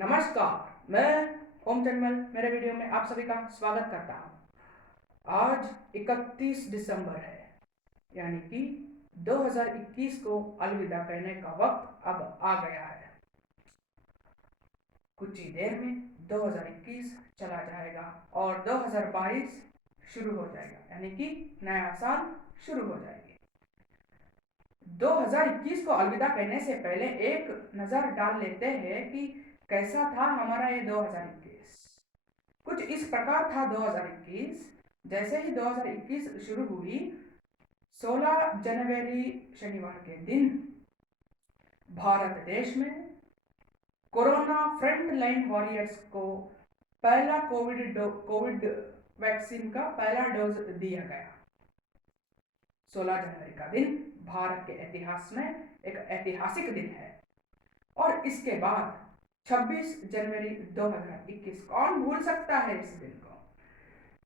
नमस्कार, मैं ओम चंचल मेरे वीडियो में आप सभी का स्वागत करता हूँ। आज 31 दिसंबर है, यानी कि 2021 को अलविदा कहने का वक्त अब आ गया है। कुछ ही देर में 2021 चला जाएगा और 2022 शुरू हो जाएगा, यानी कि नया साल शुरू हो जाएगी। 2021 को अलविदा कहने से पहले एक नज़र डाल लेते हैं कि कैसा था हमारा ये 2021। कुछ इस प्रकार था 2021। जैसे ही 2021 शुरू हुई, 16 जनवरी शनिवार के दिन भारत देश में कोरोना फ्रंट लाइन वॉरियर्स को पहला कोविड वैक्सीन का पहला डोज दिया गया। 16 जनवरी का दिन भारत के इतिहास में एक ऐतिहासिक दिन है। और इसके बाद 26 जनवरी 2021, कौन भूल सकता है इस दिन को।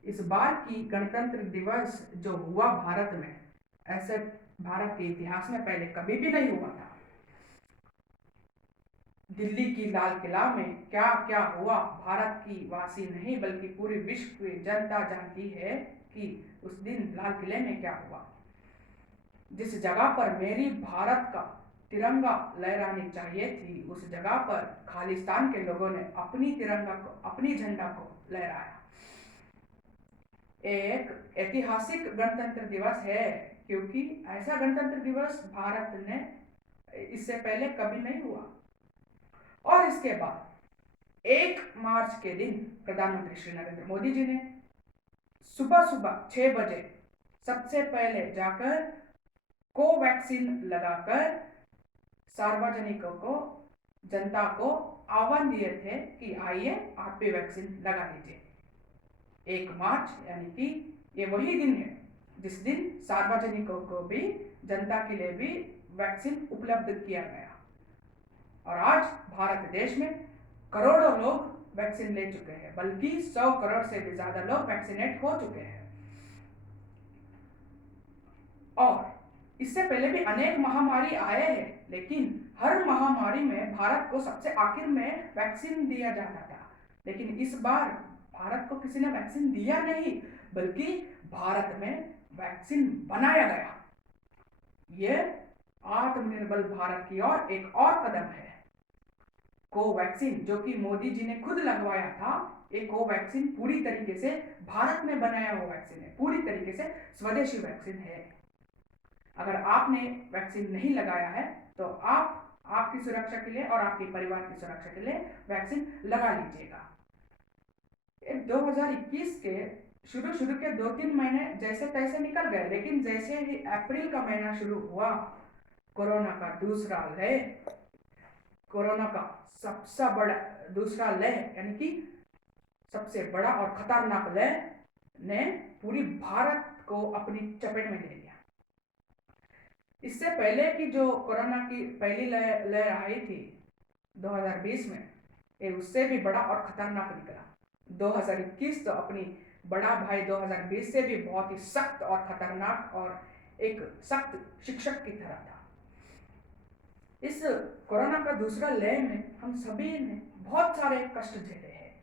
इस बार की गणतंत्र दिवस जो हुआ भारत में, ऐसे भारत के इतिहास में पहले कभी भी नहीं हुआ था। दिल्ली की लाल किला में क्या क्या हुआ, भारत की वासी नहीं बल्कि पूरे विश्व की जनता जानती है कि उस दिन लाल किले में क्या हुआ। जिस जगह पर मेरी भारत का तिरंगा लहरानी चाहिए थी, उस जगह पर खालिस्तान के लोगों ने अपनी झंडा को लहराया। एक ऐतिहासिक गणतंत्र दिवस है, क्योंकि ऐसा गणतंत्र दिवस भारत ने इससे पहले कभी नहीं हुआ। और इसके बाद 1 मार्च के दिन प्रधानमंत्री श्री नरेंद्र मोदी जी ने सुबह सुबह 6 बजे सबसे पहले जाकर कोवैक्सीन लगाकर सार्वजनिकों को, जनता को आह्वान दिए थे कि आइए आप भी वैक्सीन लगा लीजिए। 1 मार्च यानी कि ये वही दिन है जिस दिन सार्वजनिकों को भी, जनता के लिए भी वैक्सीन उपलब्ध किया गया। और आज भारत देश में करोड़ों लोग वैक्सीन ले चुके हैं, बल्कि 100 करोड़ से भी ज्यादा लोग वैक्सीनेट हो चुके हैं। और इससे पहले भी अनेक महामारी आए हैं, लेकिन हर महामारी में भारत को सबसे आखिर में वैक्सीन दिया जाता था। लेकिन इस बार भारत को किसी ने वैक्सीन दिया नहीं, बल्कि भारत में वैक्सीन बनाया गया। यह आत्मनिर्भर भारत की ओर एक और कदम है। कोवैक्सीन जो कि मोदी जी ने खुद लगवाया था, ये कोवैक्सीन पूरी तरीके से भारत में बनाया हुआ वैक्सीन है, पूरी तरीके से स्वदेशी वैक्सीन है। अगर आपने वैक्सीन नहीं लगाया है तो आप आपकी सुरक्षा के लिए और आपके परिवार की सुरक्षा के लिए वैक्सीन लगा लीजिएगा। 2021 के शुरू के 2-3 महीने जैसे तैसे निकल गए, लेकिन जैसे ही अप्रैल का महीना शुरू हुआ, कोरोना का दूसरा लय, कोरोना का सबसे बड़ा दूसरा लय यानी कि सबसे बड़ा और खतरनाक लय ने पूरी भारत को अपनी चपेट में ले लिया। इससे पहले की जो कोरोना की पहली लहर आई थी 2020 में, ये उससे भी बड़ा और खतरनाक निकला। 2021 तो अपनी बड़ा भाई 2020 से भी बहुत ही सख्त और खतरनाक और एक सख्त शिक्षक की तरह था। इस कोरोना का दूसरा लय में हम सभी ने बहुत सारे कष्ट झेले हैं,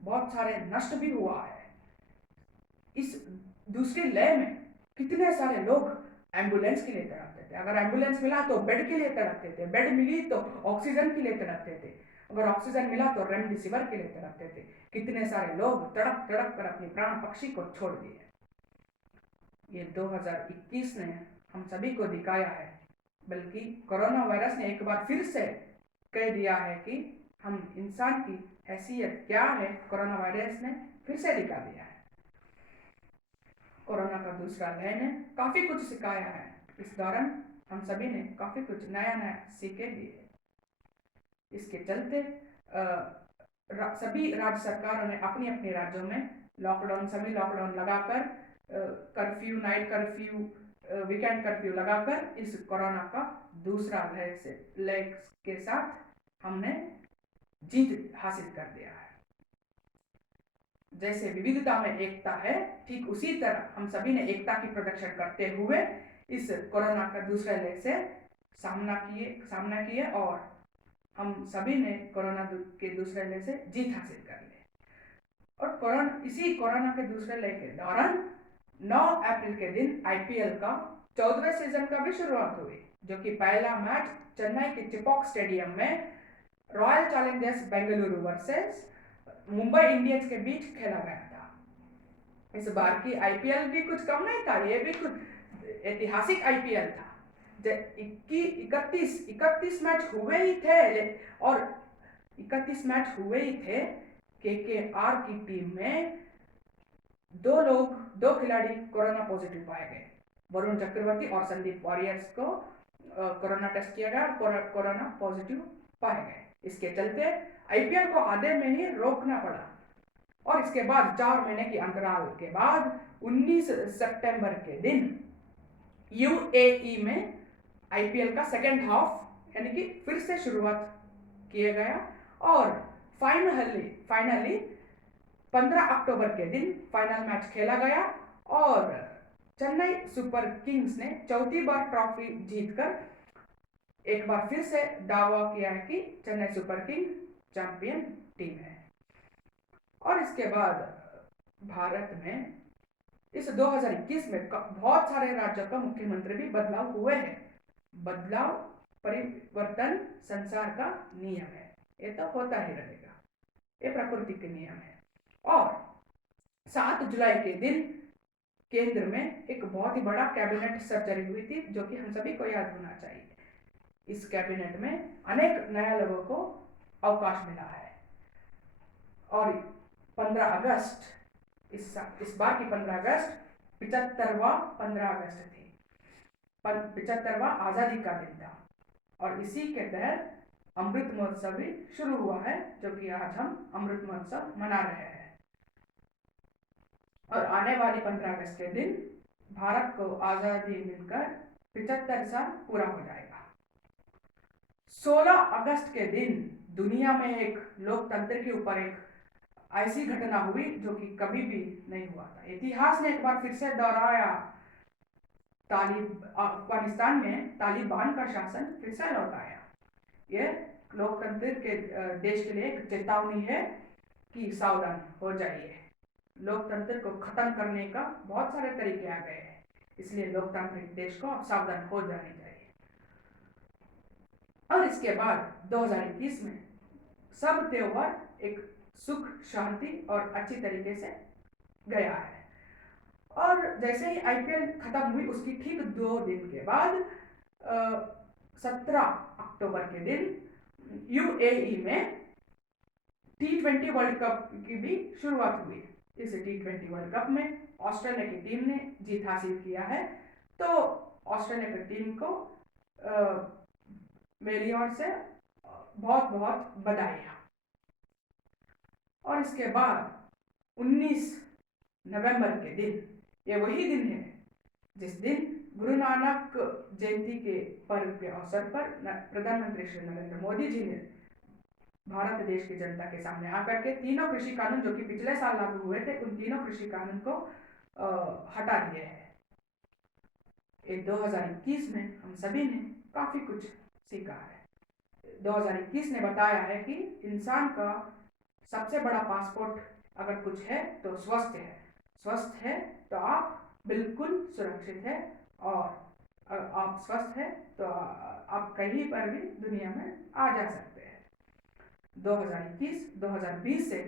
बहुत सारे नष्ट भी हुआ है। इस दूसरी लय में कितने सारे लोग एम्बुलेंस के लिए तड़पते थे। अगर एम्बुलेंस मिला तो बेड के लिए तड़पते थे, बेड मिली तो ऑक्सीजन के लिए तड़पते थे, अगर ऑक्सीजन मिला तो रेमडेसिविर के लिए तड़पते थे। कितने सारे लोग तड़प तड़प कर अपनी प्राण पक्षी को छोड़ दिए। ये 2021 ने हम सभी को दिखाया है, बल्कि कोरोना वायरस ने एक बार फिर से कह दिया है कि हम इंसान की हैसियत क्या है, कोरोना वायरस ने फिर से दिखा दिया है। कोरोना का दूसरा लय ने काफी कुछ सिखाया है। इस दौरान हम सभी ने काफी कुछ नया नया सीखे भी है। इसके चलते सभी राज्य सरकारों ने अपनी अपने राज्यों में सभी लॉकडाउन लगाकर, curfew, night curfew, weekend curfew लगाकर इस कोरोना का दूसरा लय के साथ हमने जीत हासिल कर दिया है। जैसे विविधता में एकता है, ठीक उसी तरह हम सभी ने एकता की प्रदर्शन करते हुए इस कोरोना का दूसरे लय से सामना किए और हम सभी ने कोरोना के दूसरे लय से जीत हासिल कर ली। और इसी कोरोना के दूसरे लय के दौरान 9 अप्रैल के दिन आईपीएल का 14वें सीजन का भी शुरुआत हुई, जो कि पहला मैच चेन्नई के चिपॉक स्टेडियम में royal Challengers Bengaluru versus Mumbai Indians के बीच खेला गया था। इस बार की आईपीएल भी कुछ कम नहीं था, ये भी कुछ ऐतिहासिक आईपीएल था। 31 मैच हुए ही थे, और 31 मैच हुए ही थे। केकेआर की टीम में दो खिलाड़ी कोरोना पॉजिटिव पाए गए। वरुण चक्रवर्ती और संदीप वॉरियर्स को कोरोना टेस्ट किया गया और कोरोना पॉजिटिव पाए गए। इसके चलते आईपीएल को आधे में ही रोकना पड़ा। और इसके बाद 4 महीने की अंतराल के बाद 19 सितंबर के दिन यूएई में आईपीएल का सेकेंड हाफ यानी कि फिर से शुरुआत किया गया। और फाइनली 15 अक्टूबर के दिन फाइनल मैच खेला गया और चेन्नई सुपर किंग्स ने चौथी बार ट्रॉफी जीतकर एक बार फिर से दावा किया है कि Chennai super king champion team है। और इसके बाद भारत में इस 2021 में बहुत सारे राज्यों का मुख्यमंत्री भी बदलाव हुए हैं। बदलाव परिवर्तन संसार का नियम है, ये तो होता ही रहेगा, ये प्रकृति के नियम है। और 7 जुलाई के दिन केंद्र में एक बहुत ही बड़ा कैबिनेट सर्जरी हुई थी, जो कि हम सभी को याद होना चाहिए। इस कैबिनेट में अनेक नया लोगों को अवकाश मिला है। और 15 अगस्त इस बार की 15 अगस्त 75वां 15 अगस्त थी, 75वां आज़ादी का दिन था। और इसी के तहत अमृत महोत्सव भी शुरू हुआ है, जो कि आज हम अमृत महोत्सव मना रहे हैं। और आने वाली 15 अगस्त के दिन भारत को आज़ादी मिलकर 75 साल पूरा हो जाएगा। 16 अगस्त के दिन दुनिया में एक लोकतंत्र के ऊपर एक ऐसी घटना हुई जो कि कभी भी नहीं हुआ था। इतिहास ने एक बार फिर से दोहराया, अफगानिस्तान में तालिबान का शासन फिर से लौट आया। यह लोकतंत्र के देश के लिए एक चेतावनी है कि सावधान हो जाइए। लोकतंत्र को खत्म करने का बहुत सारे तरीके आ गए हैं, इसलिए लोकतांत्रिक देश को अब सावधान हो जानी चाहिए। और इसके बाद 2021 में सब त्योहार एक सुख शांति और अच्छी तरीके से गया है। और जैसे ही आईपीएल खत्म हुई उसकी ठीक 2 दिन के बाद 17 अक्टूबर के दिन यूएई में T20 वर्ल्ड कप की भी शुरुआत हुई। इस T20 वर्ल्ड कप में ऑस्ट्रेलिया की टीम ने जीत हासिल किया है, तो ऑस्ट्रेलिया की टीम को मेरी ओर से बहुत बहुत बधाइयाँ। और इसके बाद 19 नवंबर के दिन, ये वही दिन है जिस दिन गुरु नानक जयंती के पर्व के अवसर पर प्रधानमंत्री श्री नरेंद्र मोदी जी ने भारत देश की जनता के सामने आकर के तीनों कृषि कानून जो कि पिछले साल लागू हुए थे, उन तीनों कृषि कानून को हटा दिए हैं। 2021 में हम सभी ने काफी कुछ सीखा है। 2021 ने बताया है कि इंसान का सबसे बड़ा पासपोर्ट अगर कुछ है तो स्वस्थ है। स्वस्थ है तो आप बिल्कुल सुरक्षित है, और अगर आप स्वस्थ है तो आप कहीं पर भी दुनिया में आ जा सकते हैं। 2021-2020 से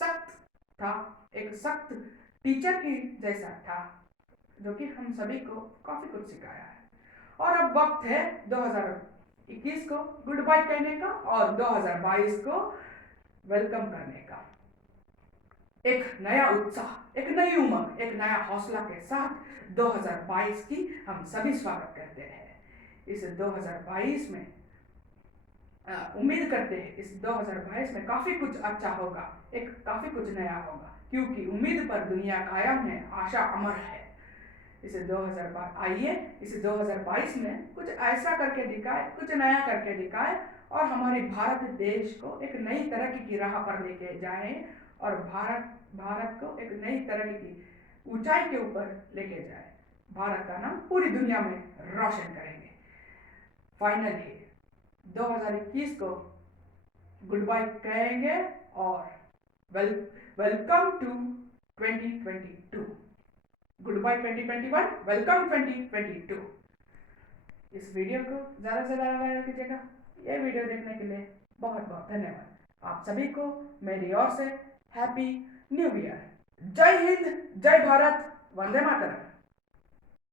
सख्त था, एक सख्त टीचर की जैसा था, जो कि हम सभी को काफी कुछ सिखाया है। और अब वक्त है 2021 को गुड बाय कहने का और 2022 को वेलकम करने का। एक नया उत्साह, एक नई उमंग, एक नया हौसला के साथ 2022 की हम सभी स्वागत करते हैं। इस 2022 में उम्मीद करते हैं इस 2022 में काफी कुछ अच्छा होगा, एक काफी कुछ नया होगा, क्योंकि उम्मीद पर दुनिया कायम है, आशा अमर है। इस 2022 में कुछ ऐसा करके दिखाए, कुछ नया करके दिखाए, और हमारे भारत देश को एक नई तरक्की की राह पर लेके जाएं, और भारत को एक नई तरक्की की ऊंचाई के ऊपर लेके जाए। भारत का नाम पूरी दुनिया में रोशन करेंगे। फाइनली 2021 को गुड बाय कहेंगे और welcome to 2022, good bye 2021, welcome 2022। इस वीडियो को ज़्यादा से ज़्यादा वायरल कीजिएगा। ये वीडियो देखने के लिए बहुत बहुत धन्यवाद। आप सभी को मेरी ओर से हैप्पी न्यू ईयर। जय हिंद, जय भारत, वंदे मातरम।